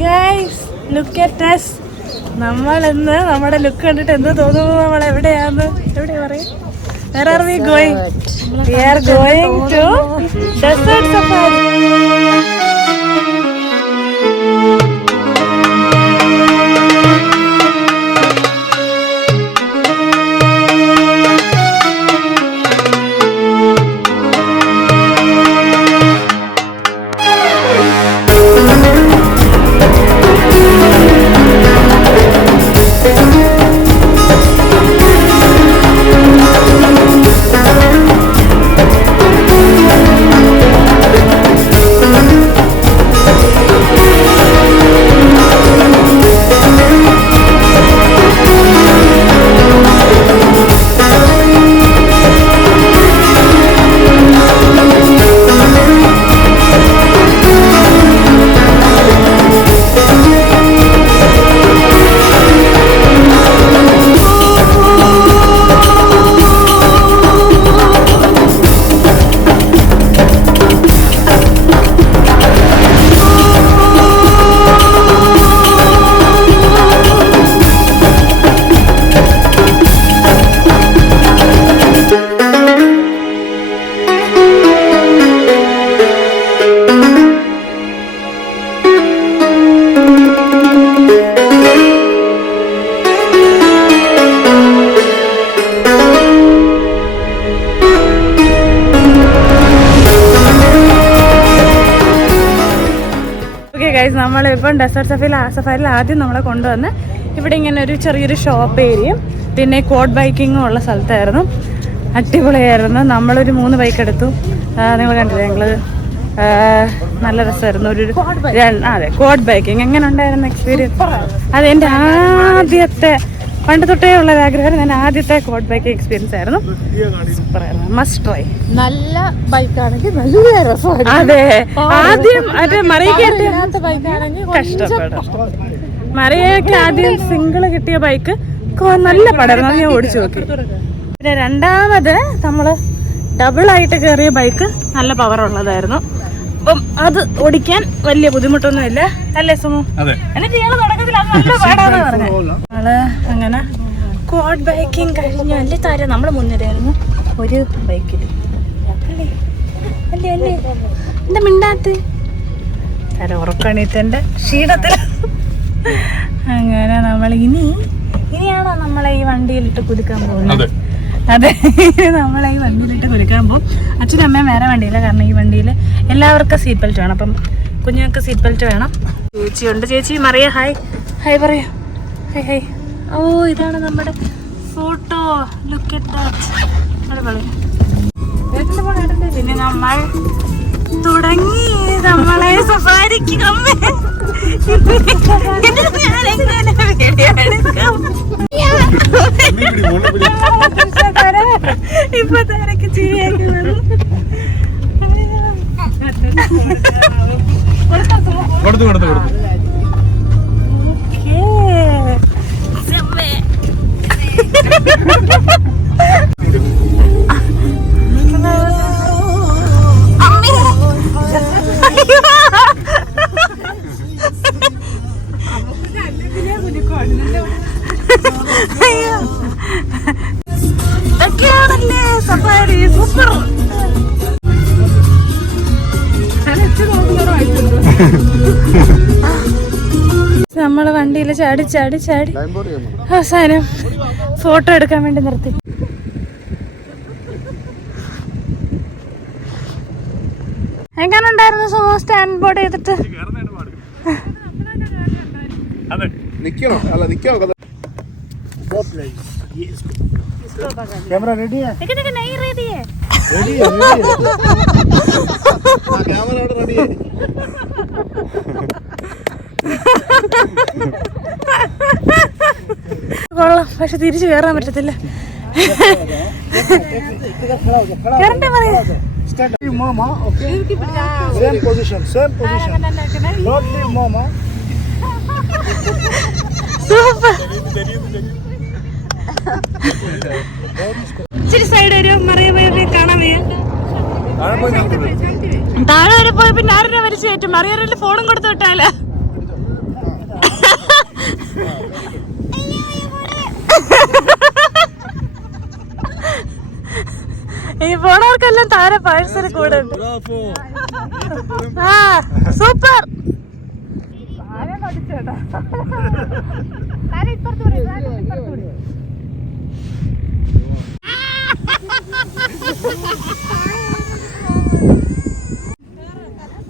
Guys look at us. നമ്മൾ ഇന്ന് നമ്മുടെ ലുക്ക് കണ്ടിട്ട് എന്ത് തോന്നുന്നു? നമ്മൾ എവിടെയാ പറയും? Where are we going? We are going to desert safari. നമ്മളിപ്പം ഡെസേർട്ട് സഫാരിയിൽ ആദ്യം നമ്മളെ കൊണ്ടുവന്ന് ഇവിടെ ഇങ്ങനെ ഒരു ചെറിയൊരു ഷോപ്പ് ഏരിയയും പിന്നെ കോഡ് ബൈക്കിങ്ങും ഉള്ള സ്ഥലത്തായിരുന്നു. അടിപൊളിയായിരുന്നു. നമ്മളൊരു 3 ബൈക്ക് എടുത്തു. നിങ്ങൾ കണ്ടില്ലേ? ഞങ്ങൾ നല്ല രസമായിരുന്നു. അതെ, കോഡ് ബൈക്കിങ് എങ്ങനെ ഉണ്ടായിരുന്നു എക്സ്പീരിയൻസ്? അത് എൻ്റെ ആദ്യത്തെ, പണ്ട് തൊട്ടേ ഉള്ള ആഗ്രഹമായിരുന്നു. എൻ്റെ ആദ്യത്തെ കോഡ് ബൈക്കിംഗ് എക്സ്പീരിയൻസ് ആയിരുന്നു. സൂപ്പറായിരുന്നു. Must try. നല്ല ബൈക്കാണെങ്കിൽ നല്ല രസമാണ്. അതെ, ആദ്യം മറ്റേ കഷ്ടപ്പെടും. മറിയൊക്കെ ആദ്യം സിംഗിള് കിട്ടിയ ബൈക്ക് നല്ല പടായിരുന്നു. അത് ഞാൻ ഓടിച്ചു നോക്കി. പിന്നെ രണ്ടാമത് നമ്മള് ഡബിൾ ആയിട്ട് കയറിയ ബൈക്ക് നല്ല പവർ ഉള്ളതായിരുന്നു. അപ്പം അത് ഓടിക്കാൻ വലിയ ബുദ്ധിമുട്ടൊന്നുമില്ല. അല്ലേ സുമു? എന്നിട്ട് ഇയാള് തുടക്കത്തിൽ അത് നല്ല പാടാന്ന് പറഞ്ഞു. നമ്മള് അങ്ങനെ കോഡ് ബൈക്കിങ് കഴിഞ്ഞു. അല്ലേ താരം നമ്മള് മുന്നേറായിരുന്നു ഒരു ബൈക്കിൽ. അല്ലേ അല്ലേ എന്താ മിണ്ടാത്ത്? താരം ഉറക്കണീത്തന്റെ ക്ഷീണത്തിൽ. അങ്ങനെ നമ്മൾ ഇനിയാണോ നമ്മളെ ഈ വണ്ടിയിലിട്ട് കുലുക്കാൻ പോകുന്നത്? അതെ, നമ്മളെ ഈ വണ്ടിയിലിട്ട് കുലുക്കാൻ പോകും. അച്ഛനും അമ്മയും വേറെ വണ്ടിയില്ല. കാരണം ഈ വണ്ടിയിൽ എല്ലാവർക്കും സീറ്റ് ബെൽറ്റ് വേണം. അപ്പം കുഞ്ഞുങ്ങൾക്ക് സീറ്റ് ബെൽറ്റ് വേണം. ചേച്ചിയുണ്ട്. ചേച്ചി മറിയ ഹായ് ഹായ് പറയൂ. Hi hi. ഓ, ഇതാണ് നമ്മുടെ ഫോട്ടോ. Look at that. അടിപൊളി. പിന്നെ നമ്മൾ തുടങ്ങി നമ്മളെ സഫാരിക്ക്. ഇപ്പൊ തരക്ക് ചിരിയാക്കുന്നത്. ഇതൊക്കെയാണല്ലേ സഫാരി. സൂപ്പർ. നമ്മള് വണ്ടിയിൽ ചാടി ചാടി ചാടി അവസാനം ഫോട്ടോ എടുക്കാൻ വേണ്ടി നിർത്തി. എങ്ങനെ ഉണ്ടായിരുന്നു സുമോ സ്റ്റാൻഡ് ബോർഡ് ചെയ്തിട്ട്? कैमरा रेडी है? लेकिन नहीं रेडी है. रेडी है, रेडी है. कैमरा रेडी है. കൊള്ളാം, പക്ഷെ തിരിച്ചു കയറാൻ പറ്റത്തില്ല. കറണ്ട് പറയാ. Mama, okay. Same position. Don't leave mama. Super. ഇച്ചിരി സൈഡ് വരും. മറിയ പോയി കാണാൻ വയ്യ. താഴെ വരെ പോയ പിന്നെ ആരുടെ വലിച്ചു കയറ്റും? മറിയാറിന്റെ ഫോണും കൊടുത്തു വിട്ടാലോ? പോണവർക്കെല്ലാം താര പാഴ്സൽ കൂടെ ഉണ്ട്. ആ സൂപ്പർ.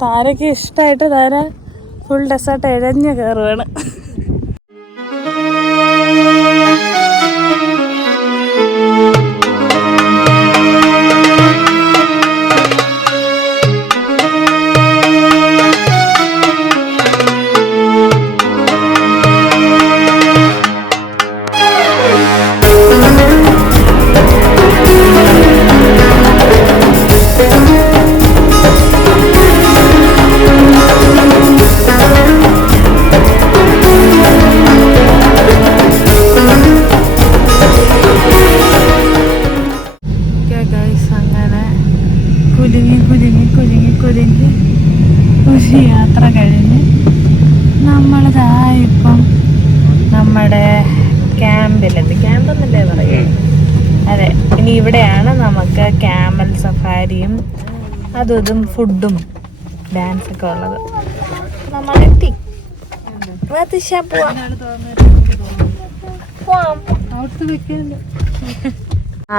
താരക്ക് ഇഷ്ടായിട്ട് താര ഫുൾ ഡെസേർട്ട് എഴഞ്ഞ് കയറുവാണ്. ഒരു യാത്ര കഴിഞ്ഞ് നമ്മളിതാ ഇപ്പം നമ്മുടെ ക്യാമ്പിലെത്തി. ക്യാമ്പെന്നല്ലേ പറയുക? അതെ, ഇനി ഇവിടെയാണ് നമുക്ക് ക്യാമൽ സഫാരിയും അതും ഇതും ഫുഡും ഡാൻസൊക്കെ ഉള്ളത്. നമ്മളെത്തി.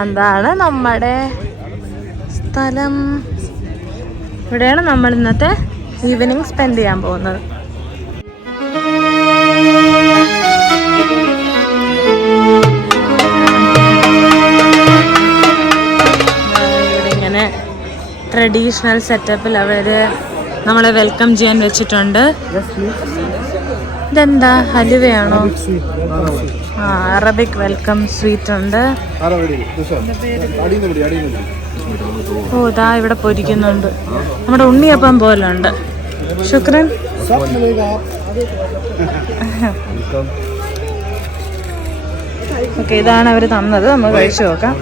അതാണ് നമ്മുടെ സ്ഥലം. ഇവിടെയാണ് നമ്മൾ ഇന്നത്തെ ഈവനിങ് സ്പെൻഡ് ചെയ്യാൻ പോകുന്നത്. ഇവിടെ ഇങ്ങനെ ട്രഡീഷണൽ സെറ്റപ്പിൽ അവർ നമ്മളെ വെൽക്കം ചെയ്യാൻ വെച്ചിട്ടുണ്ട്. ഇതെന്താ, ഹലുവയാണോ? ആ, അറബിക് വെൽക്കം സ്വീറ്റ് ഉണ്ട്. ഓ, ഇതാ ഇവിടെ പൊരിക്കുന്നുണ്ട്. നമ്മുടെ ഉണ്ണിയപ്പം പോലെ ഉണ്ട്. ശുക്രൻ. ഓക്കെ, ഇതാണ് അവർ തന്നത്. നമുക്ക് കഴിച്ചു നോക്കാം.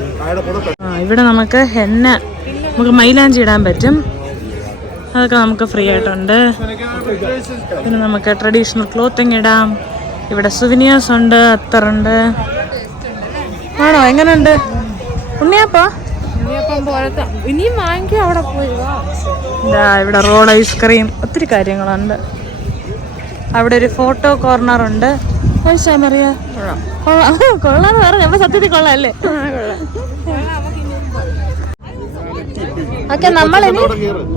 ആ, ഇവിടെ നമുക്ക് മൈലാഞ്ചി ഇടാൻ പറ്റും. അതൊക്കെ നമുക്ക് ഫ്രീ ആയിട്ടുണ്ട്. പിന്നെ നമുക്ക് ട്രഡീഷണൽ ക്ലോത്തിങ് ഇടാം. ഇവിടെ സുവിനിയേഴ്സ് ഉണ്ട്, അത്തറുണ്ട്. ആണോ, എങ്ങനെയുണ്ട് ഉണ്ണിയപ്പം? ഇനിയും വാങ്ങിക്കും അവിടെ പോയി. ഇവിടെ റോൾ ഐസ്ക്രീം, ഒത്തിരി കാര്യങ്ങളുണ്ട്. അവിടെ ഒരു ഫോട്ടോ കോർണർ ഉണ്ട്. മറിയ കൊള്ളാന്ന് പറഞ്ഞ സത്യത്തിൽ കൊള്ളാല്ലേ? ഓക്കെ, നമ്മളിനി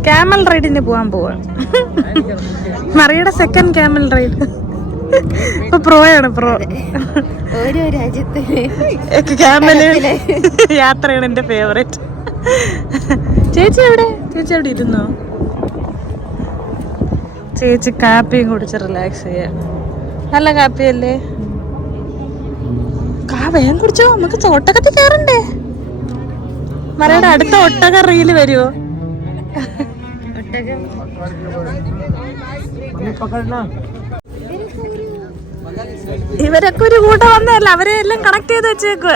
ക്യാമൽ റൈഡിന് പോവാൻ പോവാണ്. മറിയുടെ സെക്കൻഡ് ക്യാമൽ റൈഡ്. ഇപ്പൊ പ്രോയാണ്. ഓരോ രാജ്യത്ത് ക്യാമല് യാത്രയാണ് എന്റെ ഫേവറേറ്റ്. ചേച്ചി എവിടെ ഇരുന്നോ? ചേച്ചി കാപ്പിയും കുടിച്ച് റിലാക്സ് ചെയ്യാം. നല്ല കാപ്പിയല്ലേ? വേഗം കുടിച്ചോ, നമുക്ക് ഒട്ടകത്തിൽ കയറണ്ടേ? മറിയുടെ അടുത്ത ഒട്ടക റീല് വരുവോ? ഇവരൊക്കെ ഒരു കൂട്ടം വന്നതല്ല, അവരെ എല്ലാം കണക്ട് ചെയ്ത് വെച്ചേക്കുക.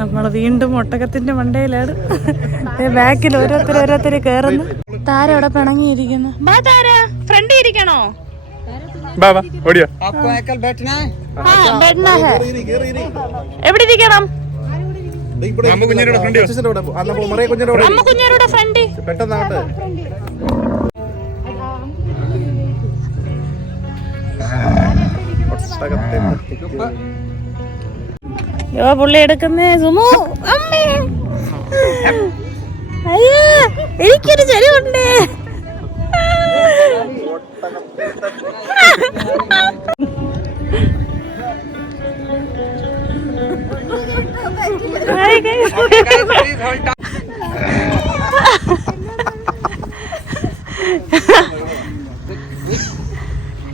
നമ്മള് വീണ്ടും ഒട്ടകത്തിന്റെ മണ്ടയിലാണ്. ബാക്കിൽ ഓരോരുത്തര് കേറുന്നു. താര അവിടെ പിണങ്ങിയിരിക്കുന്നു. ഫ്രണ്ട് ഇരിക്കണോ? എവിടെ ഇരിക്കണം? കുഞ്ഞിയുടെ ഫ്രണ്ട്. പുള്ളി എടുക്കുന്നേ. സുമു, അമ്മേ, അയ്യോ എനിക്കൊരു ചെരുവുണ്ട്.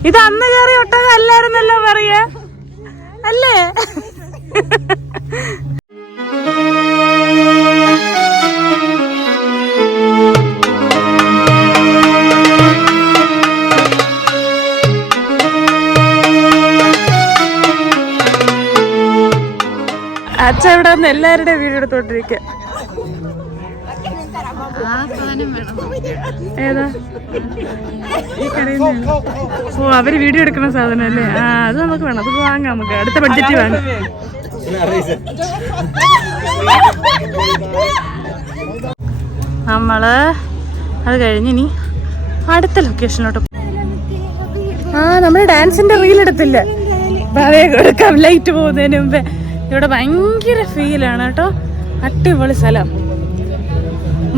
ഇത് അന്ന് കയറി ഒട്ടകം അല്ലായിരുന്നല്ലോ പറയാ, അല്ലേ? അച്ഛൻ ഇവിടെ വന്ന് എല്ലാവരുടെയും വീഡിയോ എടുത്തോണ്ടിരിക്കുക. ആ സാധനം വേണം. ഏതാ ഈ കരയുന്ന? ഓ അവര് വീഡിയോ എടുക്കുന്ന സാധനം അല്ലേ? ആ അത് നമുക്ക് വേണം, അത് വാങ്ങാം, നമുക്ക് അടുത്ത ബഡ്ജറ്റ് വാങ്ങാം. നമ്മള് അത് കഴിഞ്ഞ് ഇനി അടുത്ത ലൊക്കേഷനിലോട്ട്. ആ നമ്മള് ഡാൻസിന്റെ റീൽ എടുത്തില്ല, കൊടുക്കാം ലൈറ്റ് പോകുന്നതിന് മുമ്പേ. ഇവിടെ ഭയങ്കര ഫീലാണ് കേട്ടോ, അടിപൊളി സ്ഥലം,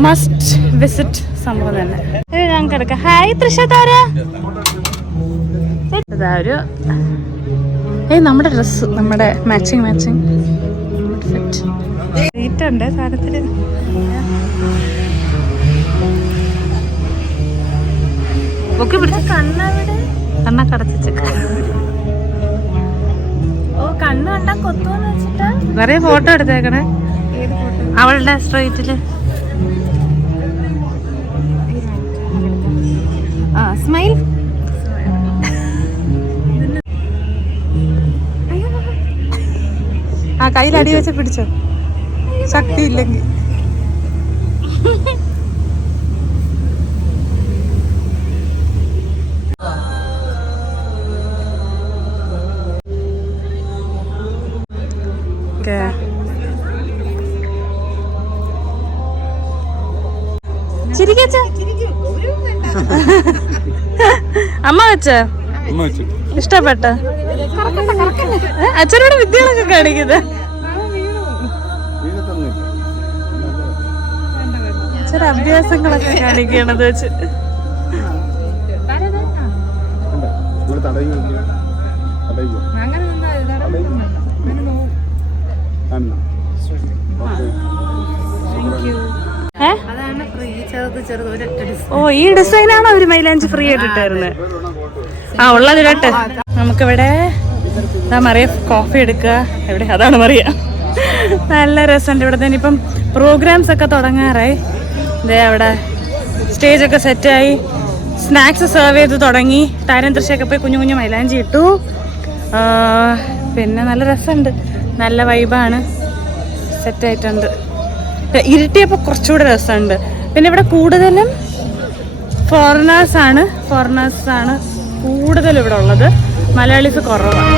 മസ്റ്റ് വിസിറ്റ് സംഭവം തന്നെ. ഞാൻ കിടക്കാം. ഹായ് തൃശ്ശാര. ഒരു നമ്മുടെ ഡ്രസ്സ്, നമ്മുടെ മാച്ചിങ് സീറ്റ് ഉണ്ട് സാധനത്തിന്. ഒക്കെ പിടിച്ച കണ്ണൊക്കെ അടച്ചു. ഓ കണ്ണ് കണ്ടാ കൊത്തുവെന്ന് വെച്ചിട്ടാ നിറയെ ഫോട്ടോ എടുത്തേക്കണേ അവളുടെ സ്ട്രീറ്റില്. ആ സ്മൈൽ. ആ കയ്യിൽ അടി വെച്ച് പിടിച്ചോ, ശക്തി ഇല്ലെങ്കിൽ. അമ്മ വെച്ച ഇഷ്ടപ്പെട്ട അച്ഛനോട് വിദ്യകളൊക്കെ കാണിക്കുന്നത്. അച്ഛൻ അഭ്യാസങ്ങളൊക്കെ കാണിക്കണത് വെച്ച്. ഓ ഈ ഡിസൈനാണോ അവര് മൈലാഞ്ചി ഫ്രീ ആയിട്ട് ഇട്ടായിരുന്നത്? ആ ഉള്ളത് ഇടട്ടെ. നമുക്കിവിടെ മറിയ കോഫി എടുക്കുക. എവിടെ? അതാണ് മറിയ. നല്ല രസമുണ്ട് ഇവിടെ തന്നെ. ഇപ്പം പ്രോഗ്രാംസ് ഒക്കെ തുടങ്ങാറായി. ഇതേ അവിടെ സ്റ്റേജൊക്കെ സെറ്റായി, സ്നാക്സ് സെർവ് ചെയ്ത് തുടങ്ങി. താരം തൃശ്ശയൊക്കെ പോയി കുഞ്ഞു കുഞ്ഞു മൈലാഞ്ചി ഇട്ടു. പിന്നെ നല്ല രസമുണ്ട്, നല്ല വൈബാണ്, സെറ്റായിട്ടുണ്ട്. ഇരുട്ടിയപ്പോൾ കുറച്ചുകൂടെ രസമുണ്ട്. പിന്നെ ഇവിടെ കൂടുതലും ഫോറിനേഴ്സാണ് കൂടുതൽ ഇവിടെ ഉള്ളത്, മലയാളീസ് കുറവാണ്.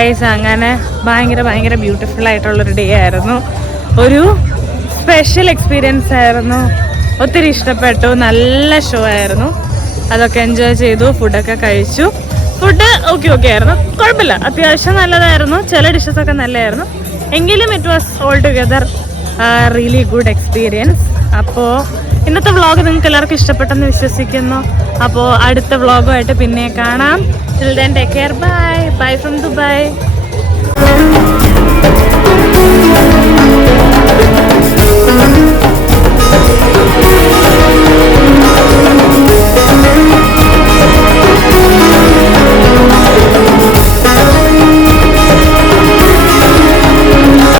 ഗൈസ് അങ്ങനെ ഭയങ്കര ബ്യൂട്ടിഫുൾ ആയിട്ടുള്ളൊരു ഡേ ആയിരുന്നു. ഒരു സ്പെഷ്യൽ എക്സ്പീരിയൻസ് ആയിരുന്നു. ഒത്തിരി ഇഷ്ടപ്പെട്ടു. നല്ല ഷോ ആയിരുന്നു. അതൊക്കെ എൻജോയ് ചെയ്തു. ഫുഡൊക്കെ കഴിച്ചു. ഫുഡ് ഓക്കെ ആയിരുന്നു, കുഴപ്പമില്ല, അത്യാവശ്യം നല്ലതായിരുന്നു. ചില ഡിഷസൊക്കെ നല്ലതായിരുന്നു. എങ്കിലും it was all together really good experience. അപ്പോൾ ഇന്നത്തെ വ്ളോഗ് നിങ്ങൾക്ക് എല്ലാവർക്കും ഇഷ്ടപ്പെട്ടെന്ന് വിശ്വസിക്കുന്നു. അപ്പോൾ അടുത്ത വ്ളോഗുമായിട്ട് പിന്നെ കാണാം. Till then take care. Bye from Dubai.